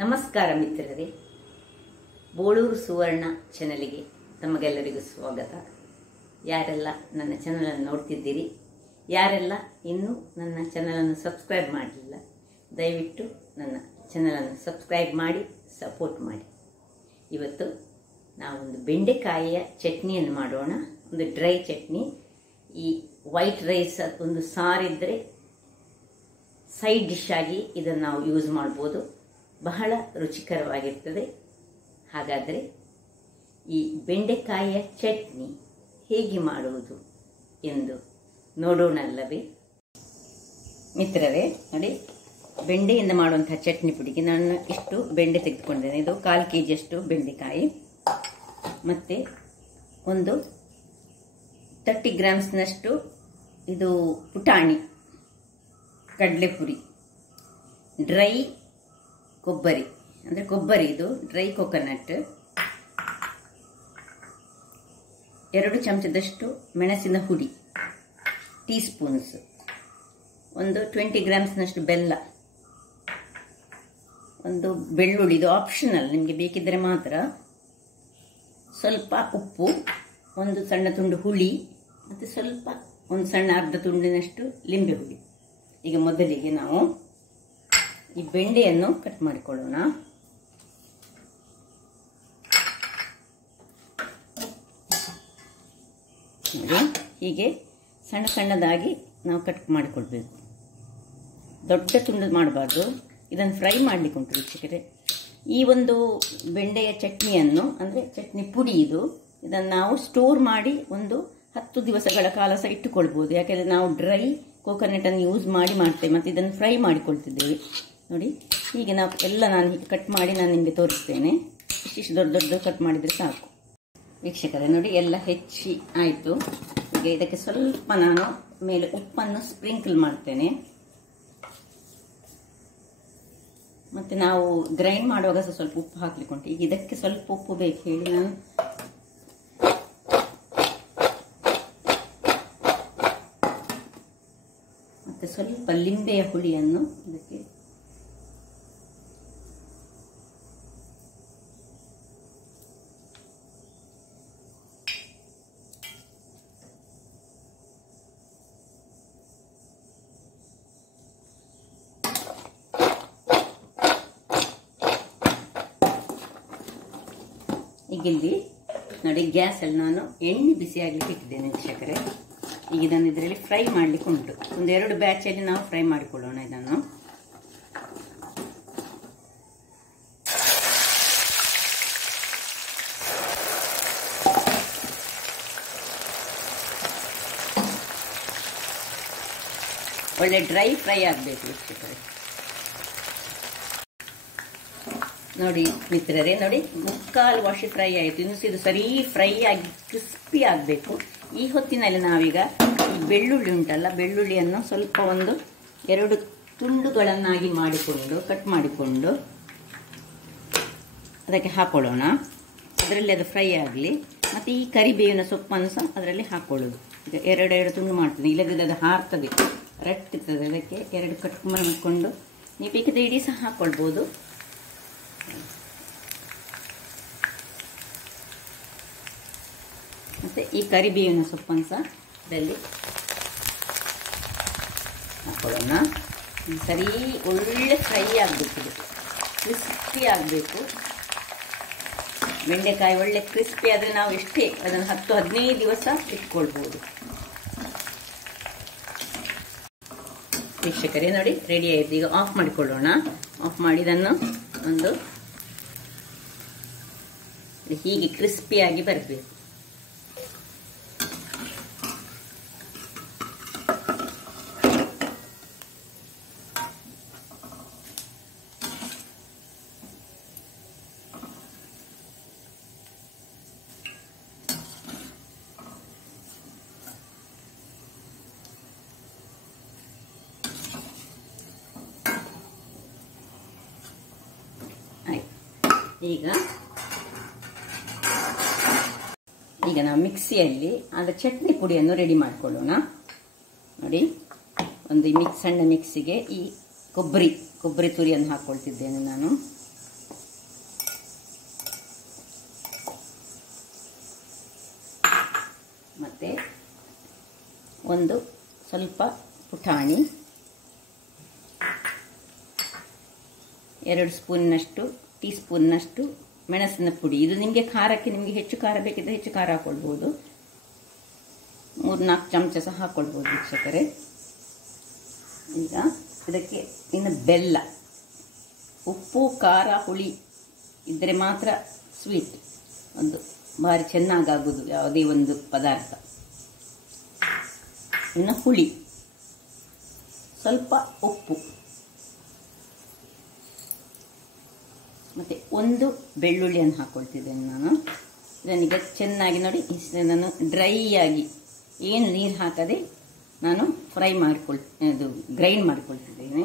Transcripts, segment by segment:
ನಮಸ್ಕಾರ ಮಿತ್ರರೇ, ಬೋಳೂರು ಸುವರ್ಣ ಚಾನೆಲ್ಗೆ ತಮಗೆಲ್ಲರಿಗೂ ಸ್ವಾಗತ. ಯಾರೆಲ್ಲ ನನ್ನ ಚಾನಲನ್ನು ನೋಡ್ತಿದ್ದೀರಿ, ಯಾರೆಲ್ಲ ಇನ್ನೂ ನನ್ನ ಚಾನಲನ್ನು ಸಬ್ಸ್ಕ್ರೈಬ್ ಮಾಡಲಿಲ್ಲ, ದಯವಿಟ್ಟು ನನ್ನ ಚಾನಲನ್ನು ಸಬ್ಸ್ಕ್ರೈಬ್ ಮಾಡಿ ಸಪೋರ್ಟ್ ಮಾಡಿ. ಇವತ್ತು ನಾವೊಂದು ಬೆಂಡೆಕಾಯಿಯ ಚಟ್ನಿಯನ್ನು ಮಾಡೋಣ. ಒಂದು ಡ್ರೈ ಚಟ್ನಿ. ಈ ವೈಟ್ ರೈಸ್ ಒಂದು ಸಾರಿದ್ರೆ ಸೈಡ್ ಡಿಶ್ ಆಗಿ ಇದನ್ನು ನಾವು ಯೂಸ್ ಮಾಡ್ಬೋದು. ಬಹಳ ರುಚಿಕರವಾಗಿರ್ತದೆ. ಹಾಗಾದರೆ ಈ ಬೆಂಡೆಕಾಯಿಯ ಚಟ್ನಿ ಹೇಗೆ ಮಾಡುವುದು ಎಂದು ನೋಡೋಣ ಅಲ್ಲವೇ ಮಿತ್ರರೇ? ನೋಡಿ, ಬೆಂಡೆಯಿಂದ ಮಾಡುವಂತಹ ಚಟ್ನಿ ಪುಡಿಗೆ ನಾನು ಇಷ್ಟು ಬೆಂಡೆ ತೆಗೆದುಕೊಂಡಿದ್ದೇನೆ. ಇದು 1/4 kg ಬೆಂಡೆಕಾಯಿ, ಮತ್ತು ಒಂದು 30 ಗ್ರಾಮ್ಸ್ನಷ್ಟು ಇದು ಪುಟಾಣಿ ಕಡಲೆಪುರಿ, ಡ್ರೈ ಕೊಬ್ಬರಿ ಅಂದರೆ ಕೊಬ್ಬರಿ, ಇದು ಡ್ರೈ ಕೊಕೊನಟ್, 2 ಚಮಚದಷ್ಟು ಮೆಣಸಿನ ಹುಡಿ, ಟೀ ಸ್ಪೂನ್ಸ್, ಒಂದು 20 ಗ್ರಾಮ್ಸ್ನಷ್ಟು ಬೆಲ್ಲ, ಒಂದು ಬೆಳ್ಳುಳ್ಳಿ, ಇದು ಆಪ್ಷನಲ್, ನಿಮಗೆ ಬೇಕಿದ್ದರೆ ಮಾತ್ರ, ಸ್ವಲ್ಪ ಉಪ್ಪು, ಒಂದು ಸಣ್ಣ ತುಂಡು ಹುಳಿ, ಮತ್ತು ಸ್ವಲ್ಪ ಒಂದು ಸಣ್ಣ ಅರ್ಧ ತುಂಡಿನಷ್ಟು ಲಿಂಬೆ ಹುಳಿ. ಈಗ ಮೊದಲಿಗೆ ನಾವು ಈ ಬೆಂಡೆಯನ್ನು ಕಟ್ ಮಾಡಿಕೊಳ್ಳೋಣ. ಹೀಗೆ ಸಣ್ಣ ಸಣ್ಣದಾಗಿ ನಾವು ಕಟ್ ಮಾಡಿಕೊಳ್ಬೇಕು. ದೊಡ್ಡ ತುಂಡು ಮಾಡಬಾರ್ದು. ಇದನ್ನು ಫ್ರೈ ಮಾಡಲಿಕ್ಕೆ ಉಂಟು ವೀಕ್ಷಕರೇ. ಈ ಒಂದು ಬೆಂಡೆಯ ಚಟ್ನಿಯನ್ನು, ಅಂದರೆ ಚಟ್ನಿ ಪುಡಿ ಇದು, ಇದನ್ನು ನಾವು ಸ್ಟೋರ್ ಮಾಡಿ ಒಂದು 10 ದಿವಸಗಳ ಕಾಲ ಸಹ ಇಟ್ಟುಕೊಳ್ಬೋದು. ಯಾಕೆಂದರೆ ನಾವು ಡ್ರೈ ಕೋಕೋನಟನ್ನು ಯೂಸ್ ಮಾಡಿ ಮಾಡ್ತೇವೆ, ಮತ್ತು ಇದನ್ನು ಫ್ರೈ ಮಾಡಿಕೊಳ್ತಿದ್ದೇವೆ. ನೋಡಿ, ಹೀಗೆ ನಾವು ಎಲ್ಲ ನಾನು ಹೀಗೆ ಕಟ್ ಮಾಡಿ ನಾನು ನಿಮಗೆ ತೋರಿಸ್ತೇನೆ. ಇಷ್ಟಿಷ್ಟು ದೊಡ್ಡ ದೊಡ್ಡ ಕಟ್ ಮಾಡಿದರೆ ಸಾಕು ವೀಕ್ಷಕರೇ. ನೋಡಿ, ಎಲ್ಲ ಹೆಚ್ಚಿ ಆಯಿತು. ಈಗ ಇದಕ್ಕೆ ಸ್ವಲ್ಪ ನಾನು ಮೇಲೆ ಉಪ್ಪನ್ನು ಸ್ಪ್ರಿಂಕಲ್ ಮಾಡ್ತೇನೆ. ಮತ್ತು ನಾವು ಗ್ರೈಂಡ್ ಮಾಡುವಾಗ ಸಹ ಸ್ವಲ್ಪ ಉಪ್ಪು ಹಾಕ್ಲಿಕ್ಕೆ ಉಂಟು. ಈಗ ಇದಕ್ಕೆ ಸ್ವಲ್ಪ ಉಪ್ಪು ಬೇಕು ಹೇಳಿ ನಾನು ಮತ್ತು ಸ್ವಲ್ಪ ಲಿಂಬೆಯ ಹುಳಿಯನ್ನು ಇದಕ್ಕೆ ಈಗ ಇಲ್ಲಿ ನೋಡಿ, ಗ್ಯಾಸಲ್ಲಿ ನಾನು ಎಣ್ಣೆ ಬಿಸಿ ಆಗ್ಲಿಕ್ಕೆ ಇಟ್ಟಿದ್ದೇನೆ ವೀಕ್ಷಕರೇ. ಈಗ ಇದನ್ನು ಇದರಲ್ಲಿ ಫ್ರೈ ಮಾಡಲಿಕ್ಕೆ ಉಂಟು. ಒಂದು 2 ಬ್ಯಾಚಲ್ಲಿ ನಾವು ಫ್ರೈ ಮಾಡಿಕೊಳ್ಳೋಣ ಇದನ್ನು. ಒಳ್ಳೆ ಡ್ರೈ ಫ್ರೈ ಆಗಬೇಕು ವೀಕ್ಷಕರೇ. ನೋಡಿ ಮಿತ್ರರೇ, ನೋಡಿ 3/4 ವಾಶಿ ಫ್ರೈ ಆಯಿತು. ಇನ್ನು ಇದು ಸರಿ ಫ್ರೈ ಆಗಿ ಕ್ರಿಸ್ಪಿ ಆಗಬೇಕು. ಈ ಹೊತ್ತಿನಲ್ಲಿ ನಾವೀಗ ಈ ಬೆಳ್ಳುಳ್ಳಿ ಉಂಟಲ್ಲ, ಬೆಳ್ಳುಳ್ಳಿಯನ್ನು ಸ್ವಲ್ಪ ಒಂದು 2 ತುಂಡುಗಳನ್ನಾಗಿ ಮಾಡಿಕೊಂಡು ಕಟ್ ಮಾಡಿಕೊಂಡು ಅದಕ್ಕೆ ಹಾಕೊಳ್ಳೋಣ. ಅದರಲ್ಲಿ ಅದು ಫ್ರೈ ಆಗಲಿ. ಮತ್ತು ಈ ಕರಿಬೇವಿನ ಸೊಪ್ಪನ್ನು ಸಹ ಅದರಲ್ಲಿ ಹಾಕೊಳ್ಳೋದು. ಈಗ 2 ತುಂಡು ಮಾಡ್ತೀನಿ, ಇಲ್ಲದಿದ್ದರೆ ಅದು ಹಾರ್ತದೆ, ರಟ್ಟಿರ್ತದೆ. ಅದಕ್ಕೆ 2 ಕಟ್ ಮಾಡಿಕೊಂಡು ನೀವು ಬೇಕಿದ್ರೆ ಇಡೀ ಸಹ ಹಾಕ್ಕೊಳ್ಬೋದು. ಮತ್ತು ಈ ಕರಿಬೇವಿನ ಸೊಪ್ಪನ್ನು ಸಹ ಇದರಲ್ಲಿ ಹಾಕೊಳ್ಳೋಣ. ಸರಿ ಒಳ್ಳೆ ಫ್ರೈ ಆಗಬೇಕು, ಇದು ಕ್ರಿಸ್ಪಿ ಆಗಬೇಕು. ಬೆಂಡೆಕಾಯಿ ಒಳ್ಳೆ ಕ್ರಿಸ್ಪಿ ಆದರೆ ನಾವು ಎಷ್ಟೇ ಅದನ್ನು 10-15 ದಿವಸ ಇಟ್ಕೊಳ್ಬೋದು ವೀಕ್ಷಕರೇ. ನೋಡಿ, ರೆಡಿ ಆಯಿತು. ಈಗ ಆಫ್ ಮಾಡಿಕೊಳ್ಳೋಣ. ಆಫ್ ಮಾಡಿ ಇದನ್ನು ಒಂದು ಹೀಗೆ ಕ್ರಿಸ್ಪಿಯಾಗಿ ಬರಬೇಕು. ಈಗ ನಾವು ಮಿಕ್ಸಿಯಲ್ಲಿ ಅದರ ಚಟ್ನಿ ಪುಡಿಯನ್ನು ರೆಡಿ ಮಾಡಿಕೊಳ್ಳೋಣ. ನೋಡಿ, ಒಂದು ಸಣ್ಣ ಮಿಕ್ಸಿಗೆ ಈ ಕೊಬ್ಬರಿ ತುರಿಯನ್ನು ಹಾಕ್ಕೊಳ್ತಿದ್ದೇನೆ ನಾನು. ಒಂದು ಸ್ವಲ್ಪ ಪುಟಾಣಿ, 2 ಟೀ ಸ್ಪೂನ್ನಷ್ಟು ಮೆಣಸಿನ ಪುಡಿ. ಇದು ನಿಮಗೆ ಖಾರಕ್ಕೆ, ನಿಮಗೆ ಹೆಚ್ಚು ಖಾರ ಬೇಕಿದ್ದರೆ ಹೆಚ್ಚು ಖಾರ ಹಾಕ್ಕೊಳ್ಬೋದು. 3-4 ಚಮಚ ಸಹ ಹಾಕ್ಕೊಳ್ಬೋದು ವೀಕ್ಷಕರೇ. ಈಗ ಇದಕ್ಕೆ ಇನ್ನು ಬೆಲ್ಲ, ಉಪ್ಪು ಖಾರ ಹುಳಿ ಇದ್ದರೆ ಮಾತ್ರ ಸ್ವೀಟ್ ಒಂದು ಭಾರಿ ಚೆನ್ನಾಗಾಗೋದು ಯಾವುದೇ ಒಂದು ಪದಾರ್ಥ. ಇನ್ನು ಹುಳಿ, ಸ್ವಲ್ಪ ಉಪ್ಪು, ಮತ್ತು 1 ಬೆಳ್ಳುಳ್ಳಿಯನ್ನು ಹಾಕ್ಕೊಳ್ತಿದ್ದೇನೆ ನಾನು. ಇದನ್ನೀಗ ಚೆನ್ನಾಗಿ ನೋಡಿ, ನಾನು ಡ್ರೈ ಆಗಿ ಏನು ನೀರು ಹಾಕದೆ ನಾನು ಗ್ರೈಂಡ್ ಮಾಡಿಕೊಳ್ತಿದ್ದೇನೆ.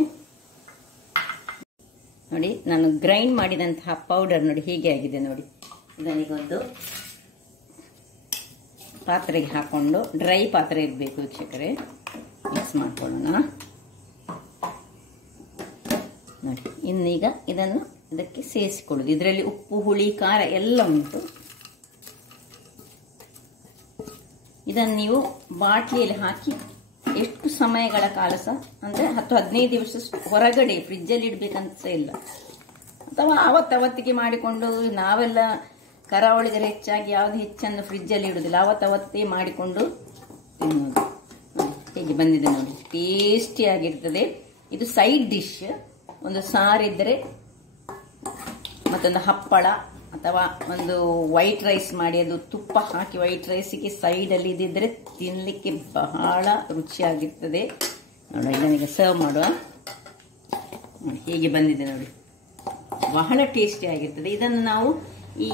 ನೋಡಿ, ನಾನು ಗ್ರೈಂಡ್ ಮಾಡಿದಂತಹ ಪೌಡರ್ ನೋಡಿ ಹೇಗೆ ಆಗಿದೆ ನೋಡಿ. ಇದನ್ನೀಗೊಂದು ಪಾತ್ರೆಗೆ ಹಾಕ್ಕೊಂಡು, ಡ್ರೈ ಪಾತ್ರೆ ಇರಬೇಕು ವೀಕ್ಷಕರೇ, ಮಿಕ್ಸ್ ಮಾಡ್ಕೊಳ್ಳೋಣ ನೋಡಿ. ಇನ್ನೀಗ ಇದನ್ನು ಇದಕ್ಕೆ ಸೇರಿಸಿಕೊಳ್ಳೋದು. ಇದರಲ್ಲಿ ಉಪ್ಪು ಹುಳಿ ಖಾರ ಎಲ್ಲ ಉಂಟು. ಇದನ್ನು ನೀವು ಬಾಟ್ಲಿಯಲ್ಲಿ ಹಾಕಿ ಎಷ್ಟು ಸಮಯಗಳ ಕಾಲ ಸಹ, ಅಂದರೆ 10-15 ದಿವಸ ಹೊರಗಡೆ ಫ್ರಿಜ್ಜಲ್ಲಿ ಇಡಬೇಕಂತ ಸಹ ಇಲ್ಲ. ಅಥವಾ ಅವತ್ತಿಗೆ ಮಾಡಿಕೊಂಡು, ನಾವೆಲ್ಲ ಕರಾವಳಿಗರು ಹೆಚ್ಚಾಗಿ ಯಾವುದು ಹೆಚ್ಚನ್ನು ಫ್ರಿಜ್ಜಲ್ಲಿ ಇಡುವುದಿಲ್ಲ, ಅವತ್ತೇ ಮಾಡಿಕೊಂಡು ತಿನ್ನೋದು. ಹೇಗೆ ಬಂದಿದೆ ನೋಡಿ, ಟೇಸ್ಟಿಯಾಗಿರ್ತದೆ. ಇದು ಸೈಡ್ ಡಿಶ್. ಒಂದು ಸಾರಿದ್ದರೆ, ಮತ್ತೊಂದು ಹಪ್ಪಳ ಅಥವಾ ಒಂದು ವೈಟ್ ರೈಸ್ ಮಾಡಿ, ಅದು ತುಪ್ಪ ಹಾಕಿ ವೈಟ್ ರೈಸಿಗೆ ಸೈಡಲ್ಲಿ ಇದ್ದಿದ್ದರೆ ತಿನ್ನಲಿಕ್ಕೆ ಬಹಳ ರುಚಿಯಾಗಿರ್ತದೆ ನೋಡಿ. ಇದನ್ನೀಗ ಸರ್ವ್ ಮಾಡುವ. ನೋಡಿ ಹೇಗೆ ಬಂದಿದೆ ನೋಡಿ, ಬಹಳ ಟೇಸ್ಟಿ ಆಗಿರ್ತದೆ. ಇದನ್ನು ನಾವು ಈ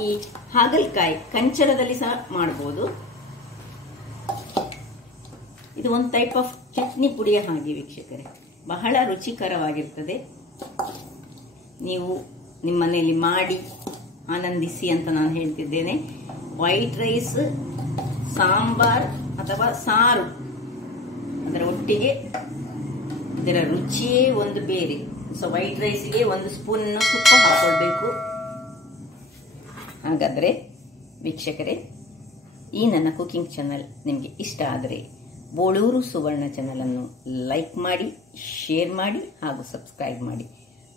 ಹಾಗಲಕಾಯಿ ಕಂಚರದಲ್ಲಿ ಸಹ ಮಾಡ್ಬೋದು. ಇದು ಒಂದು ಟೈಪ್ ಆಫ್ ಚಟ್ನಿ ಪುಡಿಯ ಹಾಗೆ ವೀಕ್ಷಕರೇ, ಬಹಳ ರುಚಿಕರವಾಗಿರ್ತದೆ. ನೀವು ನಿಮ್ಮ ಮನೆಯಲ್ಲಿ ಮಾಡಿ ಆನಂದಿಸಿ ಅಂತ ನಾನು ಹೇಳ್ತಿದ್ದೇನೆ. ವೈಟ್ ರೈಸ್, ಸಾಂಬಾರ್ ಅಥವಾ ಸಾರು ಅದರ ಒಟ್ಟಿಗೆ ಇದರ ರುಚಿಯೇ ಒಂದು ಬೇರೆ. ಸೊ ವೈಟ್ ರೈಸ್ಗೆ 1 ಸ್ಪೂನ್ ತುಪ್ಪ ಹಾಕೊಳ್ಬೇಕು. ಹಾಗಾದರೆ ವೀಕ್ಷಕರೇ, ಈ ನನ್ನ ಕುಕಿಂಗ್ ಚಾನಲ್ ನಿಮಗೆ ಇಷ್ಟ ಆದರೆ ಬೋಳೂರು ಸುವರ್ಣ ಚಾನಲನ್ನು ಲೈಕ್ ಮಾಡಿ, ಶೇರ್ ಮಾಡಿ ಹಾಗೂ ಸಬ್ಸ್ಕ್ರೈಬ್ ಮಾಡಿ.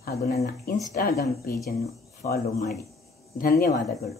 ಹಾಗೂ ನನ್ನ ಇನ್ಸ್ಟಾಗ್ರಾಮ್ ಪೇಜನ್ನು ಫಾಲೋ ಮಾಡಿ. ಧನ್ಯವಾದಗಳು.